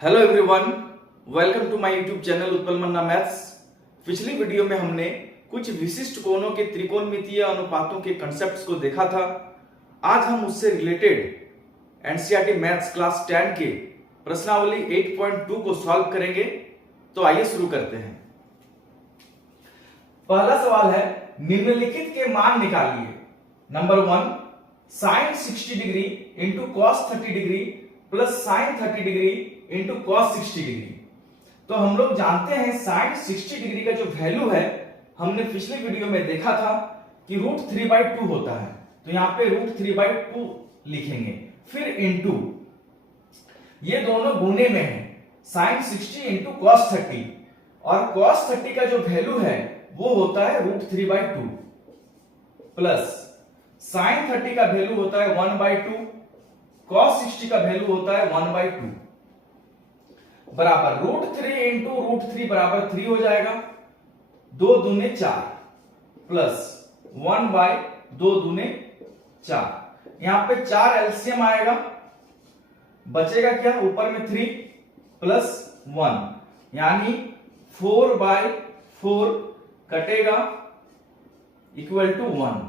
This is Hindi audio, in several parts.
Hello everyone, welcome to my YouTube channel Utpal Manna maths. पिछली वीडियो में हमने कुछ विशिष्ट कोणों के त्रिकोणमितीय अनुपातों के कंसेप्ट्स को देखा था। आज हम उससे रिलेटेड एनसीईआरटी मैथ्स क्लास 10 के प्रश्नावली 8.2 को सॉल्व करेंगे। तो आइए शुरू करते हैं। पहला सवाल है, निम्नलिखित के मान निकालिए। Number 1, sine 60 degree into cos 30 degree plus sine 30 degree into cos 60 degree. तो हम लोग जानते हैं साइन 60 डिग्री का जो वैल्यू है, हमने पिछले वीडियो में देखा था कि √3/2 होता है। तो यहां पे √3/2 लिखेंगे, फिर इंटू ये दोनों गुणे में है, साइन 60 इंटू कॉस 30, और कॉस 30 का जो वैल्यू है वो होता है √3/2 प्लस साइन 30 का वैल्यू होता है 1/2, कॉस 60 का वैल्यू होता है 1/2 बराबर √3 इंटू √3 बराबर 3 हो जाएगा। 2 दूने 4 प्लस 1/2 दूने 4। यहां पे 4 एलसीएम आएगा, बचेगा क्या, ऊपर में 3 प्लस 1 यानी 4/4 कटेगा इक्वल टू 1।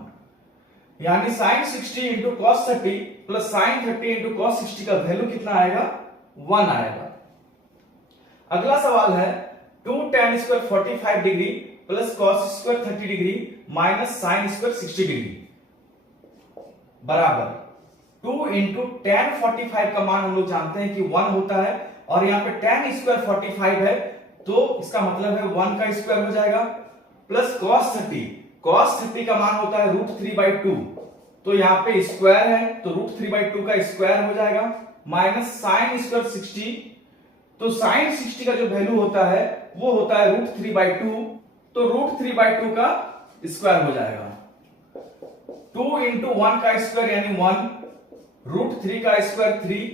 यानी sine 60 into cos 30 plus sine 30 into cos 60 का वैल्यू कितना आएगा, 1 आएगा। अगला सवाल है, 2 tan square 45 degree plus cos square 30 degree minus sine square 60 degree बराबर 2 इंटू tan 45 का मान हम लोग जानते हैं कि 1 होता है, और यहाँ पे tan स्क्वायर 45 है तो इसका मतलब है 1 का स्क्वायर हो जाएगा, प्लस cos 30 का मान होता है √3/2, तो यहाँ पे स्क्वायर है तो √3/2 का स्क्वायर हो जाएगा, माइनस साइन स्क्वायर 60, तो साइन 60 का जो वैल्यू होता है वो होता है √3/2, तो √3/2 का स्क्वायर हो जाएगा। 2 इंटू 1 का स्क्वायर यानी 1, √3 का स्क्वायर 3,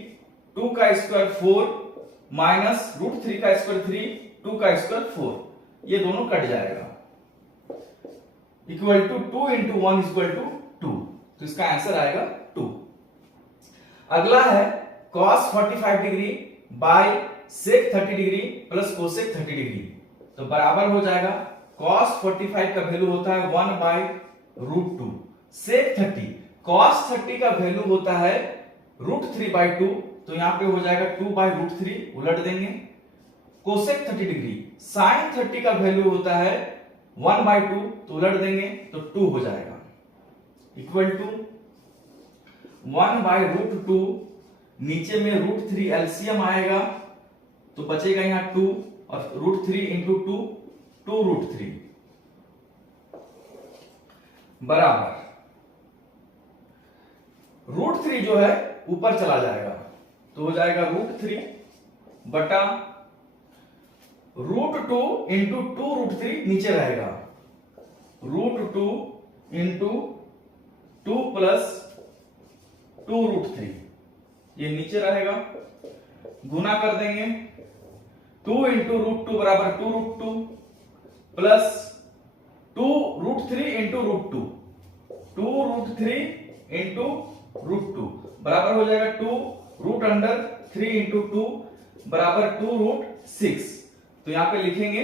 2 का स्क्वायर 4 माइनस √3 का स्क्वायर 3, 2 का स्क्वायर 4, ये दोनों कट जाएगा equal to 2 into 1 equal to 2, तो इसका आंसर आएगा 2। अगला है cos 45 degree by sec 30 degree plus cosec 30 degree, तो बराबर हो जाएगा cos 45 का वैल्यू होता है 1/√2, sec 30 cos 30 का वैल्यू होता है √3/2, तो यहां पे हो जाएगा 2/√3, उलट देंगे। cosec 30 डिग्री sin 30 का वैल्यू होता है 1/2, तो उलट देंगे तो 2 हो जाएगा इक्वल टू 1/√2, नीचे में √3 एलसीएम आएगा तो बचेगा यहां 2, और √3 इंटू 2 2√3 बराबर √3 जो है ऊपर चला जाएगा तो हो जाएगा √3 बटा √2 इंटू 2√3 नीचे रहेगा, √2 इंटू 2 प्लस 2√3 ये नीचे रहेगा, गुना कर देंगे, 2 इंटू √2 बराबर 2√2 प्लस 2√3 इंटू √2, 2√3 इंटू √2 बराबर हो जाएगा 2√3 इंटू 2 बराबर 2√6, तो यहां पे लिखेंगे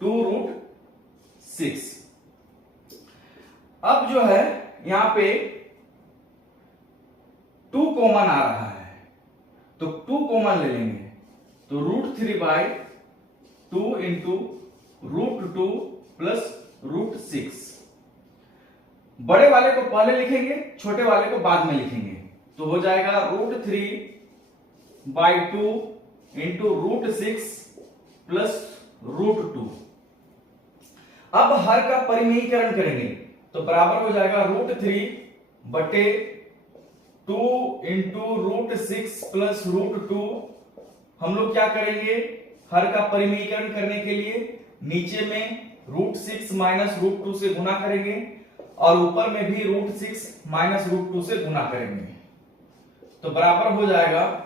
2√6। अब जो है यहां पे 2 कॉमन आ रहा है तो 2 कॉमन ले लेंगे, तो √3/2 इंटू √2 प्लस √6। बड़े वाले को पहले लिखेंगे, छोटे वाले को बाद में लिखेंगे, तो हो जाएगा √3/2 इंटू √6 प्लस √2। अब हर का परिमेयीकरण करेंगे तो बराबर हो जाएगा √3/2 इंटू √6 प्लस √2। हम लोग क्या करेंगे, हर का परिमेयीकरण करने के लिए नीचे में √6 माइनस √2 से गुना करेंगे, और ऊपर में भी √6 माइनस √2 से गुना करेंगे, तो बराबर हो जाएगा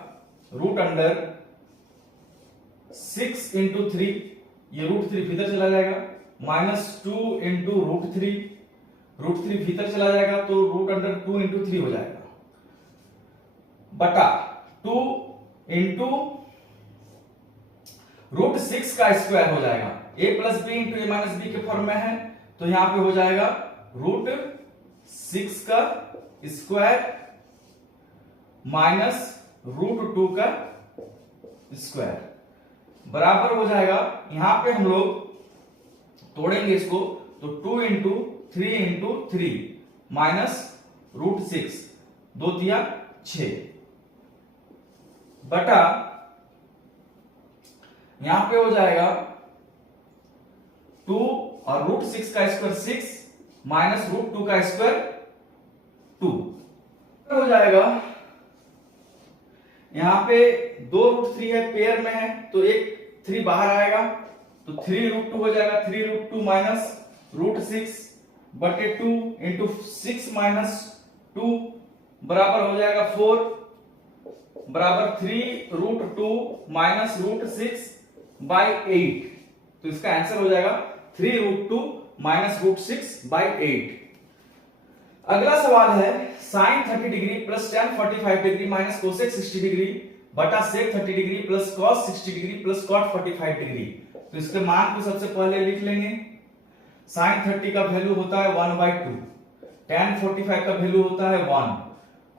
√6 इंटू 3, ये √3 भीतर चला जाएगा, माइनस 2 इंटू √3 भीतर चला जाएगा तो √2 इंटू 3 हो जाएगा, बटा 2 इंटू रूट 6 का स्क्वायर हो जाएगा। ए plus B into A minus B के फॉर्म में है, तो यहां पे हो जाएगा रूट 6 का स्क्वायर माइनस रूट 2 का स्क्वायर बराबर हो जाएगा। यहां पे हम लोग तोड़ेंगे इसको, तो 2 इंटू 3 इंटू 3 माइनस रूट 6, 2 तिया 6 बटा यहां पे हो जाएगा 2 और रूट 6 का स्क्वायर 6 माइनस रूट 2 का स्क्वायर 2 हो जाएगा। यहां पे 2 रूट 3 है, पेयर में है, तो एक 3 बाहर आएगा, तो 3 रूट 2 हो जाएगा। 3 रूट 2 माइनस रूट 6 बटे 2 इंटू 6 माइनस 2 बराबर हो जाएगा 4 बराबर 3 रूट 2 माइनस रूट 6 बाई 8। तो इसका आंसर हो जाएगा 3 रूट 2 माइनस रूट 6 बाई 8। अगला सवाल है sine 30 degree plus tan 45 degree minus cosec 60 degree बटा sec 30 degree plus cos 60 degree plus cot 45 degree. तो इसके मान को सबसे पहले लिख लेंगे। साइन 30 का वैल्यू होता है 1/2, tan 45 का वैल्यू होता है 1,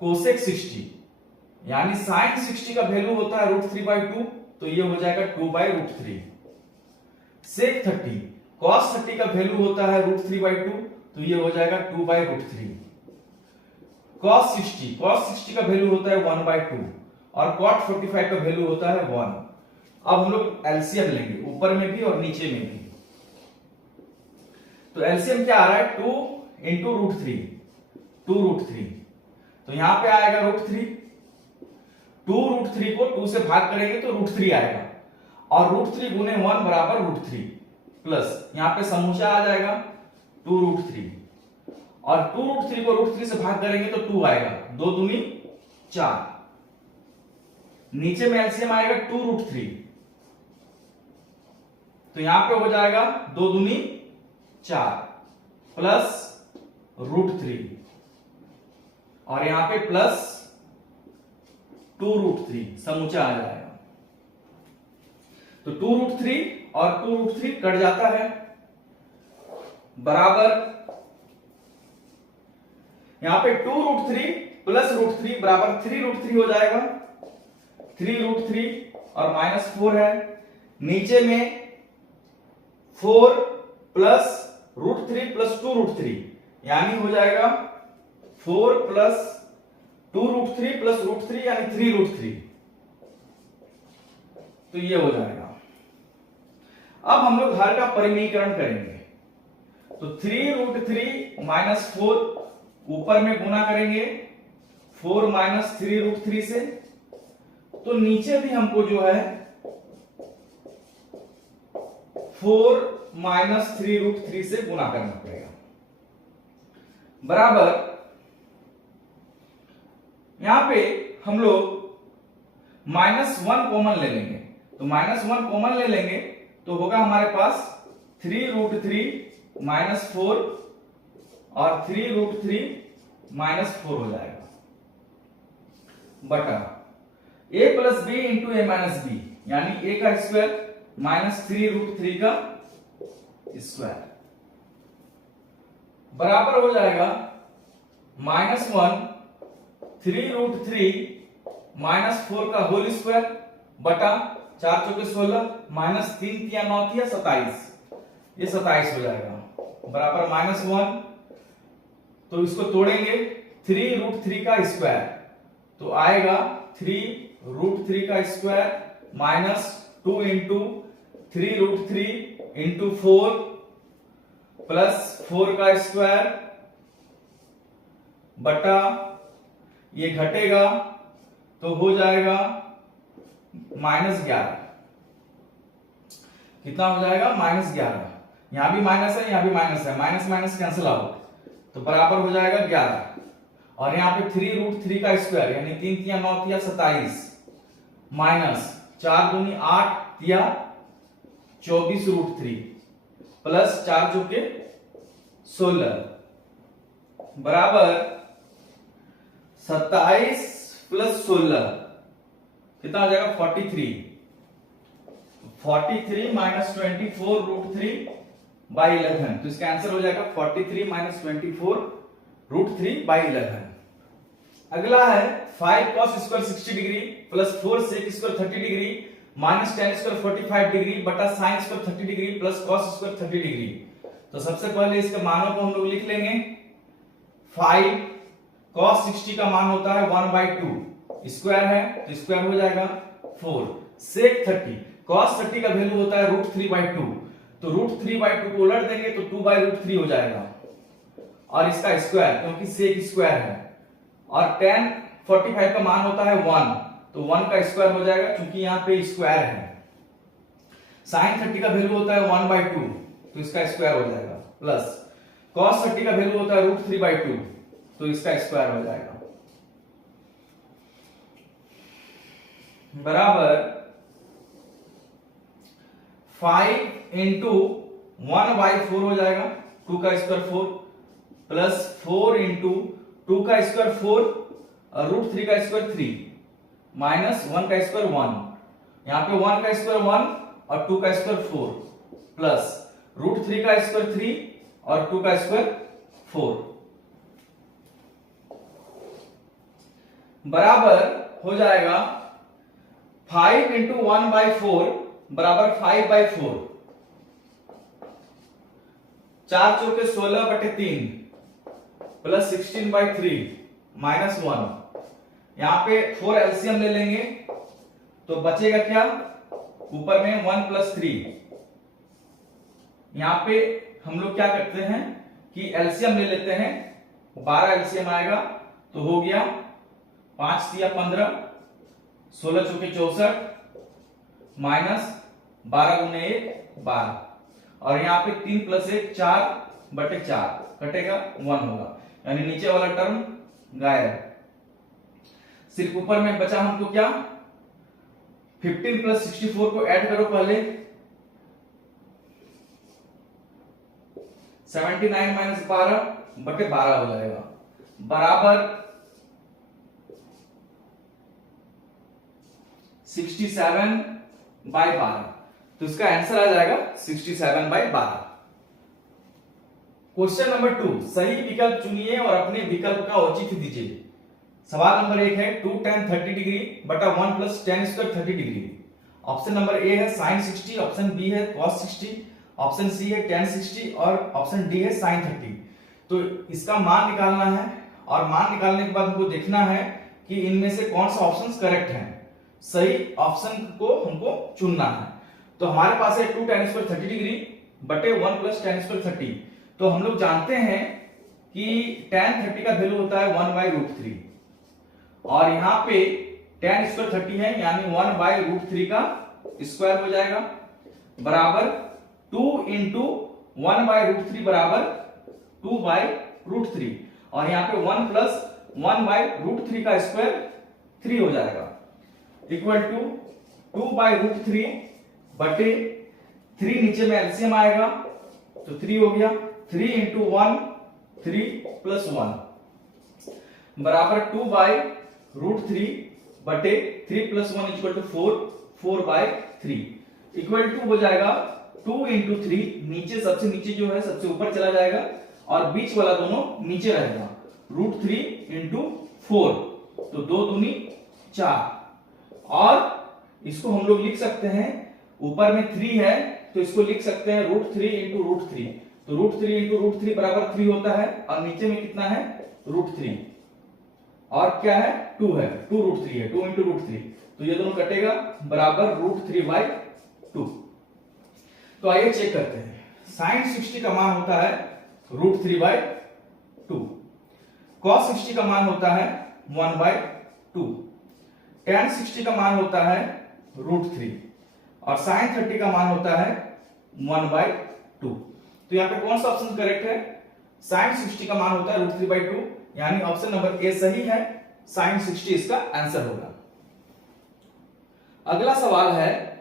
कोसेक 60 यानी साइन 60 का वैल्यू होता है √3/2, तो ये हो जाएगा 2/√3। सेक 30 कॉस 30 का वैल्यू होता है √3/2, तो ये हो जाएगा 2/√3। cos 60 का वैल्यू होता है 1/2 और cot 45 का वैल्यू होता है 1। अब हम लोग एलसीएम लेंगे, ऊपर में भी और नीचे में भी। तो एलसीएम क्या आ रहा है 2 इंटू √3, 2√3, तो यहां पे आएगा √3। 2√3 को 2 से भाग करेंगे तो √3 आएगा, और √3 गुने 1 बराबर √3 प्लस यहां पे समूचा आ जाएगा 2√3, और 2√3 को √3 से भाग करेंगे तो 2 आएगा, 2 दूनी 4। नीचे में एलसीएम आएगा 2√3, तो यहां पे हो जाएगा 2 दूनी 4 प्लस √3, और यहां पे प्लस 2√3 समूचा आ जाएगा। तो 2√3 और 2√3 कट जाता है, बराबर यहां पे 2√3 प्लस √3 बराबर 3√3 हो जाएगा। 3√3 और माइनस 4 है, नीचे में 4 प्लस √3 प्लस 2√3 यानी हो जाएगा 4 प्लस 2√3 प्लस √3 यानी 3√3, तो ये हो जाएगा। अब हम लोग हर का परिमीकरण करेंगे, तो 3√3 माइनस 4 ऊपर में गुना करेंगे 4 माइनस 3√3 से, तो नीचे भी हमको जो है 4 माइनस 3√3 से गुना करना पड़ेगा, बराबर यहां पे हम लोग -1 कॉमन ले लेंगे, तो -1 कॉमन ले लेंगे तो होगा हमारे पास 3√3 माइनस 4 और 3√3 माइनस 4 हो जाएगा, बटा a plus B into A minus B यानी a का स्क्वायर माइनस 3√3 का स्क्वायर बराबर हो जाएगा -1 3√3 माइनस 4 का होल स्क्वायर बटा 4 चौके 16 माइनस 3 तिया 9 तिया 27, ये 27 हो जाएगा, बराबर -1। तो इसको तोड़ेंगे 3√3 का स्क्वायर, तो आएगा 3√3 का square minus 2 into 3√3 into 4 plus 4 का स्क्वायर बटा ये घटेगा तो हो जाएगा -11। कितना हो जाएगा -11, यहां भी माइनस है यहां भी माइनस है, माइनस माइनस कैंसिल आउट, तो बराबर हो जाएगा 11, और यहां पे 3√3 का स्क्वायर यानी 3 तिया 9 तिया 27 माइनस 4 दूनी 8 तिया 24√3 प्लस 4 चौके 16 बराबर 27 प्लस 16 कितना हो जाएगा 43, 43 माइनस 24 रूट 3 बाई 11। तो इसका आंसर हो जाएगा 43 माइनस 24 रूट 3 बाई 11। अगला है 5 cos square 60 degree plus 4 sec square 30 degree minus tan square 45 degree बटा sin square 30 degree plus cos square 30 degree. तो सबसे पहले इसके मानों को हम लोग लिख लेंगे। 5 cos 60 का मान होता है 1/2, स्क्वायर है तो स्क्वायर हो जाएगा 4। sec 30, cos 30 का वैल्यू होता है √3/2, तो √3/2 को उलट देंगे तो 2/√3 हो जाएगा और इसका स्क्वायर क्योंकि sec स्क्वायर है। और tan 45 का मान होता है 1, तो 1 का स्क्वायर हो जाएगा क्योंकि यहाँ पे स्क्वायर है। sin 30 का वैल्यू होता है 1/2, तो इसका स्क्वायर हो जाएगा प्लस cos 30 का वैल्यू होता है √3/2, तो इसका स्क्वायर हो जाएगा बराबर 5 इंटू 1/4 हो जाएगा, 2 का स्क्वायर 4 प्लस 4 इंटू 2 का स्क्वायर 4 और √3 का स्क्वायर 3 माइनस 1 का स्क्वायर 1, यहां पे 1 का स्क्वायर 1 और 2 का स्क्वायर 4 प्लस √3 का स्क्वायर 3 और 2 का स्क्वायर 4 बराबर हो जाएगा 5 इंटू 1/4 बराबर 5/4, 4 चौके 16/3 प्लस 16/3 माइनस 1। यहां पे 4 एलसीएम ले लेंगे तो बचेगा क्या, ऊपर में 1 + 3। यहां पे हम लोग क्या करते हैं कि एलसीएम ले लेते हैं, 12 एलसीएम आएगा तो हो गया 5 × 15, 16 चौके 64 माइनस 12 × 1 12, और यहाँ पे 3 + 1 4/4 कटेगा 1 होगा, यानी नीचे वाला टर्म गायब। सिर्फ ऊपर में बचा हमको क्या, 15 + 64 को ऐड करो पहले, 79 - 12/12 हो जाएगा बराबर 67/12। तो इसका आंसर आ जाएगा 67/12। क्वेश्चन नंबर 2, सही विकल्प चुनिए और अपने विकल्प का औचित्य दीजिए। सवाल नंबर 1 है 2 tan 30 डिग्री बटा 1 + tan square 30 degree. Option number A है sin 60, ऑप्शन बी है cos 60, ऑप्शन सी है tan 60 और ऑप्शन डी है sin 30। तो इसका मान निकालना है और मान निकालने के बाद हमको देखना है कि इनमें से कौन सा ऑप्शन करेक्ट है, सही ऑप्शन को हमको चुनना है। तो हमारे पास है 2 tan स्क्वायर 30 डिग्री बटे 1 + tan स्क्वायर 30। तो हम लोग जानते हैं कि tan 30 का वैल्यू होता है 1/√3 और यहाँ पे tan स्क्वायर 30 है यानी 1/√3 का स्क्वायर हो जाएगा बराबर 2 इंटू 1/√3 बराबर 2/√3, और यहाँ पे 1 + 1/√3 का स्क्वायर 3 हो जाएगा इक्वल टू 2/√3 बटे 3, नीचे में एलसीएम आएगा तो 3 हो गया, 3 इंटू 1 3 + 1 बराबर 2/√3 बटे 3 + 1 = 4, 4/3 इक्वल टू हो जाएगा 2 इंटू 3, नीचे सबसे नीचे जो है सबसे ऊपर चला जाएगा और बीच वाला दोनों नीचे रहेगा, √3 × 4, तो 2 दूनी 4। और इसको हम लोग लिख सकते हैं, ऊपर में 3 है तो इसको लिख सकते हैं √3 × √3, तो √3 × √3 बराबर 3 होता है और नीचे में कितना है √3 और क्या है 2 है, 2√3 है, 2 × √3, तो ये दोनों कटेगा बराबर √3/2। तो आइए चेक करते हैं। sin 60 का मान होता है √3/2, cos 60 का मान होता है 1/2, tan 60 का मान होता है √3 और sin 30 का मान होता है 1/2। तो यहाँ पे कौन सा ऑप्शन करेक्ट है, sin 60 का मान होता है √3/2, यानी ऑप्शन नंबर ए सही है, sin 60 इसका आंसर होगा। अगला सवाल है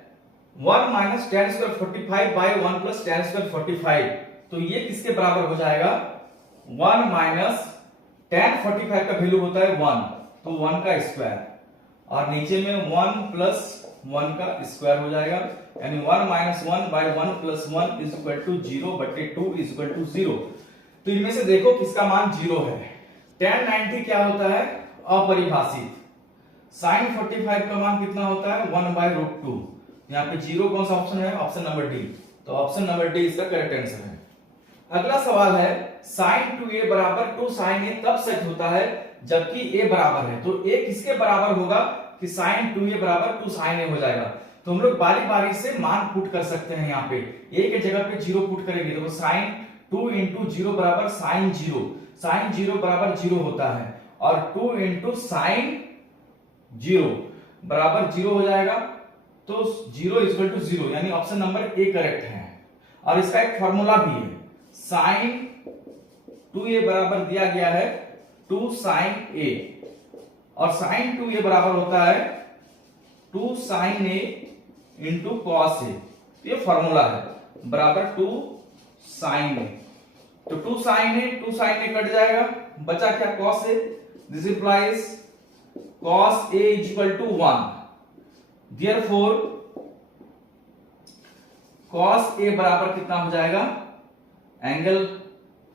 1 - tan स्क्वायर 45/1 + tan स्क्वायर 45। तो ये किसके बराबर हो जाएगा, 1 - tan 45 का वैल्यू होता है 1, तो 1 का स्क्वायर और नीचे में 1 + 1 का स्क्वायर हो जाएगा, यानी 1 minus 1 by 1 plus 1 is equal to 0 बटे 2 इज इक्वल टू 0। तो इनमें से देखो किसका मान 0 है। tan 90 क्या होता है, अपरिभाषित। sin 45 का मान कितना होता है, 1 बाई रूट 2। यहाँ पे 0 कौन सा ऑप्शन है, ऑप्शन नंबर डी। तो ऑप्शन नंबर डी इसका करेक्ट आंसर है। अगला सवाल है sin 2a बराबर 2 sin a तब सेट होता है जबकि a बराबर है। तो a किसके बराबर होगा कि sin 2a बराबर 2 sin a हो जाएगा। तो हम लोग बारी बारी से मान पुट कर सकते हैं। यहाँ पे a के जगह पे 0 पुट करेंगे तो sin 2 इंटू 0 बराबर sin 0, sin 0 बराबर 0 होता है, और 2 इंटू sin 0 बराबर 0 हो जाएगा। तो 0 इक्वल टू 0, यानी ऑप्शन नंबर ए करेक्ट है। और इसका एक फॉर्मूला भी है, sin 2a बराबर दिया गया है 2 sin a, और sin 2a बराबर होता है 2 sin a into cos a। ये फॉर्मूला है, बराबर 2 sin a। तो 2 sin a कट जाएगा, बचा क्या, cos a। This implies cos a is equal to 1। Therefore cos a बराबर कितना हो जाएगा, एंगल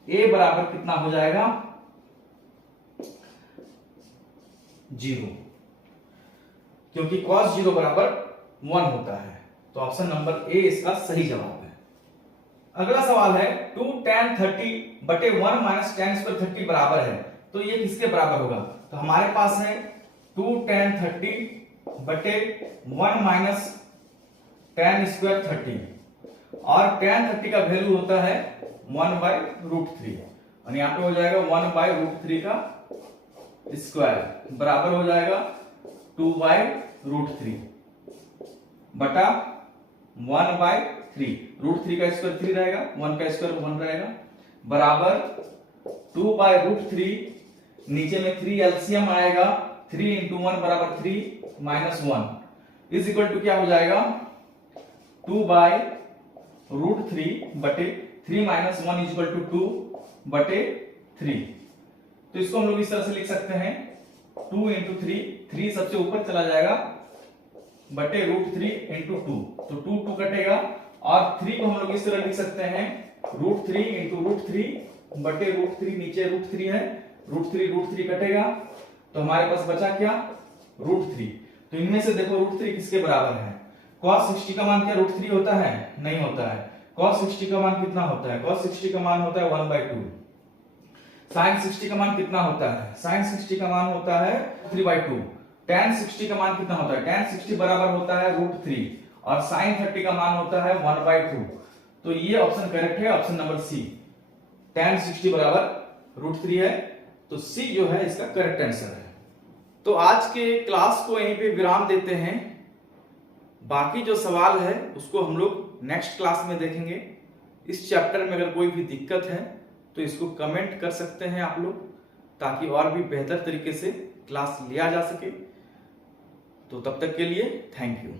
a बराबर कितना हो जाएगा, 0, क्योंकि cos 0 बराबर 1 होता है। तो ऑप्शन नंबर ए इसका सही जवाब है। अगला सवाल है 2 tan 30 बटे 1 माइनस tan स्क्वायर 30 बराबर है। तो ये किसके बराबर होगा, तो हमारे पास है 2 tan 30 बटे 1 माइनस tan स्क्वायर 30, और tan 30 का वैल्यू होता है 1 बाई रूट 3, और यहाँ पे हो जाएगा 1 बाई रूट 3 का स्क्वायर बराबर हो जाएगा 2 बाई रूट 3 बटा 1 बाई 3। रूट 3 का स्क्वायर 3 रहेगा, 1 का स्क्वायर 1 रहेगा, बराबर 2 बाई रूट 3, नीचे में 3 एलसीएम आएगा, 3 इंटू 1 बराबर 3 माइनस 1 इज इक्वल टू क्या हो जाएगा, 2 बाई रूट 3 बटे 3 माइनस 1 इज इक्वल टू 2 बटे 3। तो इसको हम लोग इस तरह से लिख सकते हैं 2 इंटू 3 सबसे ऊपर चला जाएगा, बटे रूट 3 इंटू 2, तो 2 कटेगा, और 3 को हम लोग इस तरह लिख सकते हैं रूट 3 इंटू रूट 3 बटे रूट 3, नीचे रूट 3 है, रूट 3 कटेगा, तो हमारे पास बचा क्या, रूट 3। तो इनमें से देखो रूट 3 किसके बराबर है, cos 60 का मान क्या रूट 3 होता है, नहीं होता है। cos 60 का मान कितना होता है, cos 60 का मान होता है 1/2। sin 60 का मान कितना होता है, sin 60 का मान होता है 3/2। tan 60 का मान कितना होता है, tan 60 बराबर होता है रूट 3, और sin 30 का मान होता है 1/2। तो ये ऑप्शन करेक्ट है, ऑप्शन नंबर सी, tan 60 बराबर रूट 3 है। तो सी जो है इसका करेक्ट आंसर है। तो आज के क्लास को यहीं पे विराम देते हैं। बाकी जो सवाल है उसको हम लोग नेक्स्ट क्लास में देखेंगे। इस चैप्टर में अगर कोई भी दिक्कत है तो इसको कमेंट कर सकते हैं आप लोग, ताकि और भी बेहतर तरीके से क्लास लिया जा सके। तो तब तक के लिए थैंक यू।